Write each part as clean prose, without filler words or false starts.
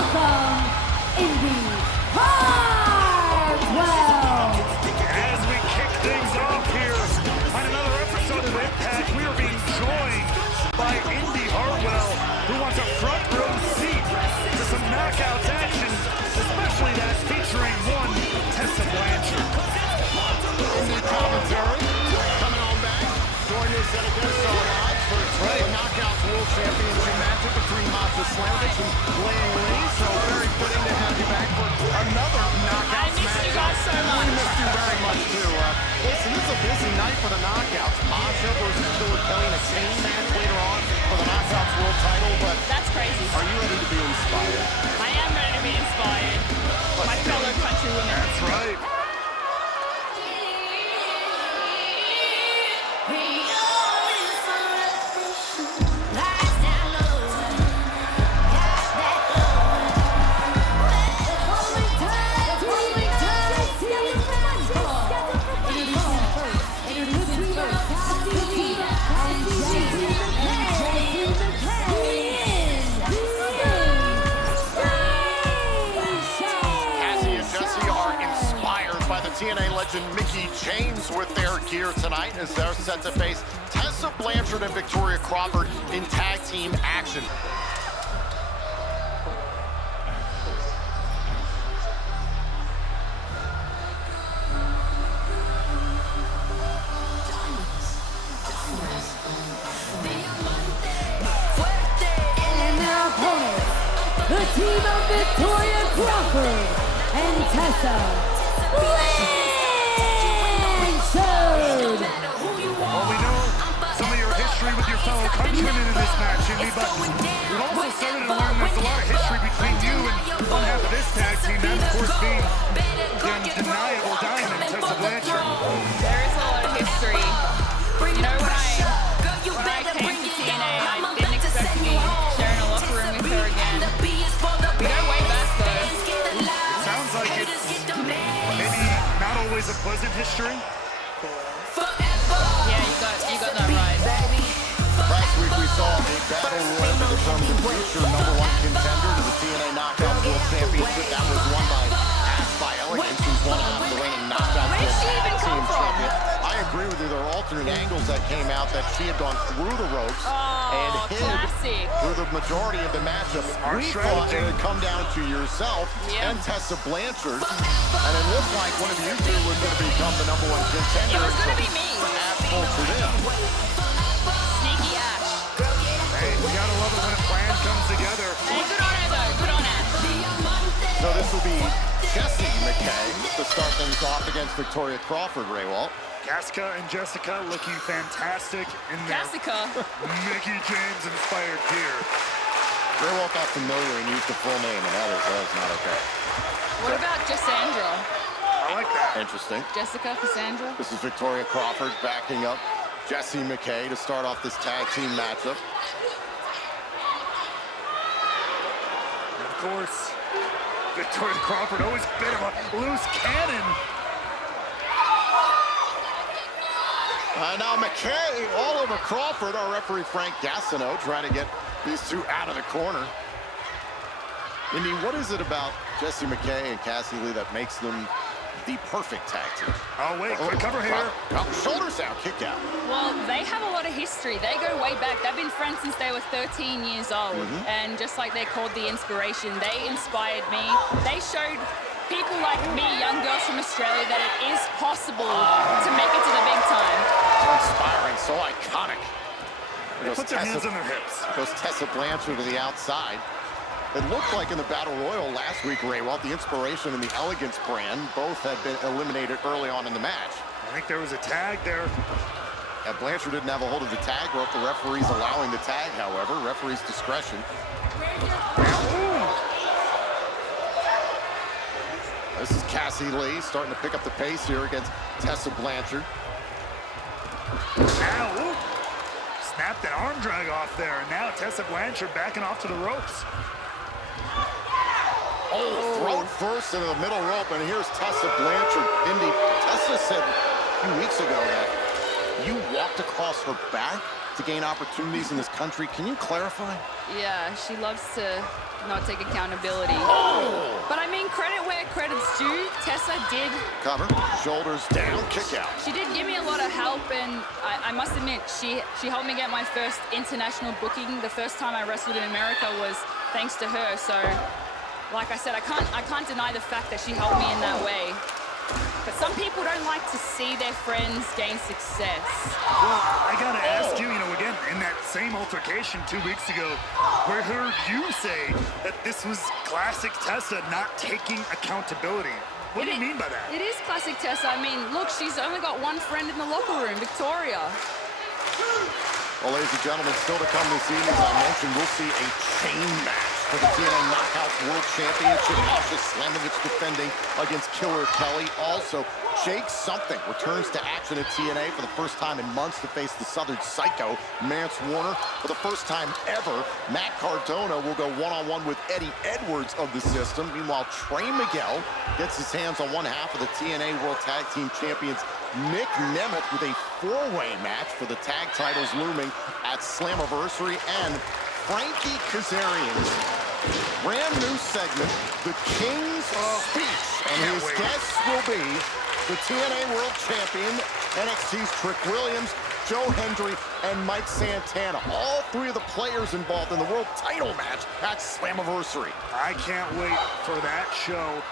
welcome Indi Hartwell. As we kick things off here on another episode of IMPACT, we are being joined by Indi Hartwell, who wants a front row seat to some knockouts action, especially that featuring one Tessa Blanchard. Indi commentary, coming on back, join us at against our odds for the Knockouts World Championship matchup between Masha Slamovich and Blaine Lee. So very fitting to have you back for another Knockouts match. You guys so much. We missed you very much too. Listen, this is a busy night for the Knockouts. Masha versus Killer Kelly in a chain match later on for the Knockouts World title. But that's crazy. Are you ready to be inspired? I am ready to be inspired. My fellow countrywomen. That's right. TNA legend Mickie James with their gear tonight as they're set to face Tessa Blanchard and Victoria Crawford in tag team action. And their opponents, the team of Victoria Crawford and Tessa Blanchard. Well, we know some of your history with your fellow countrymen in this match, Indi, but we've also started to learn there's a lot of history between you and one half of this tag team, that of course being the undeniable diamond, Tessa Blanchard. There is a lot of history. You know, when I came to TNA, I didn't expect to be sharing a locker room with her again. We go way back though. It sounds like it's maybe not always a pleasant history. Yeah, you got that right. Last week we saw a battle royal to determine the future #1 contender to the TNA Knockout World Championship. That was won by Elegance, who's one half of the reigning Knockout Where did she even come from? Champion. I agree with you. There are alternate angles that came out that she had gone through the ropes and hid classic. through the majority of the matchup. We thought it would come down to yourself and Tessa Blanchard, and it looked like one of you two was going to become the #1 contender. It was going to be me. Asshole to them. Sneaky Ash. Hey, we gotta love it when a plan comes together. Hey, good on her though. Good on her. So this will be Jessie McKay to start things off against Victoria Crawford, Raywalt. Gaska and Jessica looking fantastic in their Jessica. Mickie James inspired gear. Raywalt got familiar and used the full name, and that is not okay. What about Cassandra? I like that. Interesting. Jessica, Cassandra? This is Victoria Crawford backing up Jessie McKay to start off this tag team matchup. And of course, Victoria Crawford always a bit of a loose cannon. Now McKay all over Crawford. Our referee Frank Gassino trying to get these two out of the corner. Indi, what is it about Jessie McKay and Cassie Lee that makes them the perfect tag team? Oh wait, quick cover here. Shoulders out, kick out. Well, they have a lot of history. They go way back. They've been friends since they were 13 years old. And just like they're called the Inspiration, they inspired me. They showed people like me, young girls from Australia, that it is possible to make it to the big time. So inspiring, so iconic. They put their hands on their hips. Goes Tessa Blanchard to the outside. It looked like in the Battle Royal last week, Raywalt, the Inspiration and the Elegance brand both had been eliminated early on in the match. I think there was a tag there. And Blanchard didn't have a hold of the tag rope. The referee's allowing the tag, however. Referee's discretion. This is Cassie Lee starting to pick up the pace here against Tessa Blanchard. Now, snapped an arm drag off there. And now Tessa Blanchard backing off to the ropes. Oh, throat first into the middle rope, and here's Tessa Blanchard. Indi, Tessa said a few weeks ago that you walked across her back to gain opportunities in this country. Can you clarify? Yeah, she loves to not take accountability. Oh! But I mean, credit where credit's due. Tessa did. Cover, shoulders down, kick out. She did give me a lot of help, and I must admit, she helped me get my first international booking. The first time I wrestled in America was thanks to her. So, like I said, I can't deny the fact that she helped me in that way. But some people don't like to see their friends gain success. Well, I gotta ask you, again, in that same altercation 2 weeks ago, we heard you say that this was classic Tessa not taking accountability. What do you mean by that? It is classic Tessa. I mean, look, she's only got one friend in the locker room, Victoria. Well, ladies and gentlemen, still to come this evening, as I mentioned, we'll see a chain match for the TNA Knockouts World Championship. Asha Slamovich defending against Killer Kelly. Also, Jake Something returns to action at TNA for the first time in months to face the Southern Psycho, Mance Warner. For the first time ever, Matt Cardona will go one-on-one with Eddie Edwards of the system. Meanwhile, Trey Miguel gets his hands on one half of the TNA World Tag Team Champions Nick Nemeth with a four-way match for the tag titles looming at Slammiversary, and Frankie Kazarian's brand new segment, The King's Speech, and his guests will be the TNA World Champion, NXT's Trick Williams, Joe Hendry, and Mike Santana. All three of the players involved in the world title match at Slammiversary. I can't wait for that show.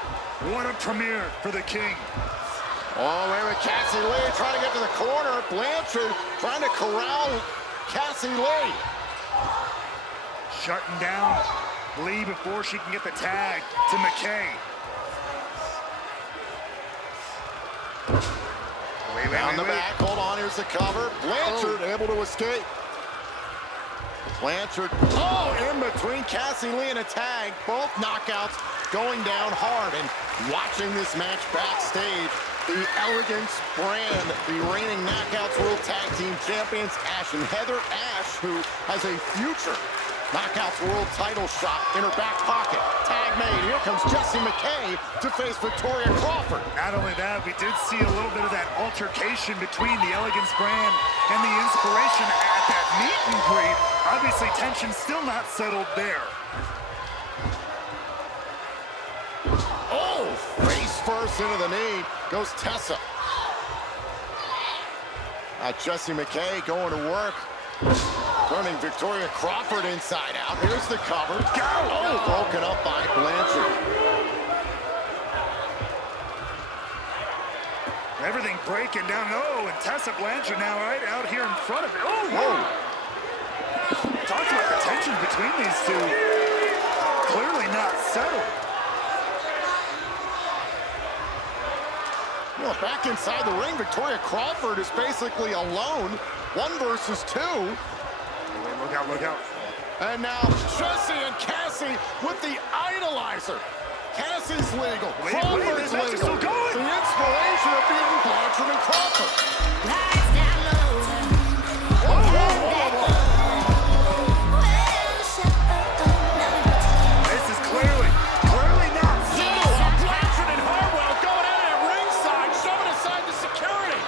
What a premiere for the King. Oh, wait with Cassie Lee trying to get to the corner. Blanchard trying to corral Cassie Lee. Shutting down Lee before she can get the tag to McKay. Down the back, hold on, here's the cover. Blanchard able to escape. Blanchard, in between Cassie Lee and a tag. Both knockouts going down hard. And watching this match backstage, the Elegance brand, the reigning Knockouts World Tag Team Champions, Ash and Heather. Ash, who has a future Knockouts World title shot in her back pocket. Tag made. Here comes Jessie McKay to face Victoria Crawford. Not only that, we did see a little bit of that altercation between the Elegance brand and the Inspiration at that meet and greet. Obviously, tension still not settled there. Oh, face first into the knee goes Tessa. Jessie McKay going to work. Turning Victoria Crawford inside out. Here's the cover. Broken up by Blanchard. Everything breaking down. And Tessa Blanchard now right out here in front of it. Talk about the tension between these two. Clearly not settled. Back inside the ring, Victoria Crawford is basically alone. 1 versus 2. Look out, look out. And now Jessie and Cassie with the idolizer. Cassie's legal. Crawford's legal. Still going. The Inspiration of beating Blanchard and Crawford. This is clearly not settled. Blanchard and Hartwell going at it at ringside, shoving aside the security.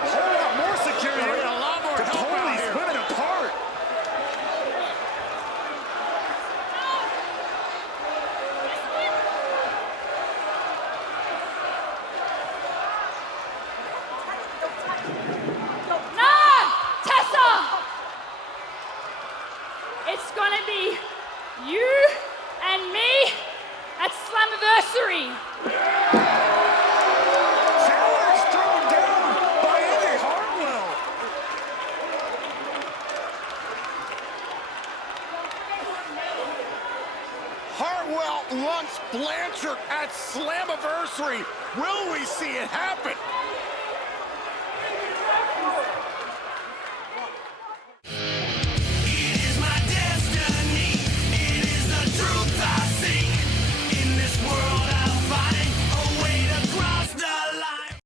A whole lot more security. A lot more to help pull out these here. women apart. It's gonna be you and me at Slammiversary. Challenge thrown down by Indi Hartwell. Hartwell wants Blanchard at Slammiversary. Will we see it happen?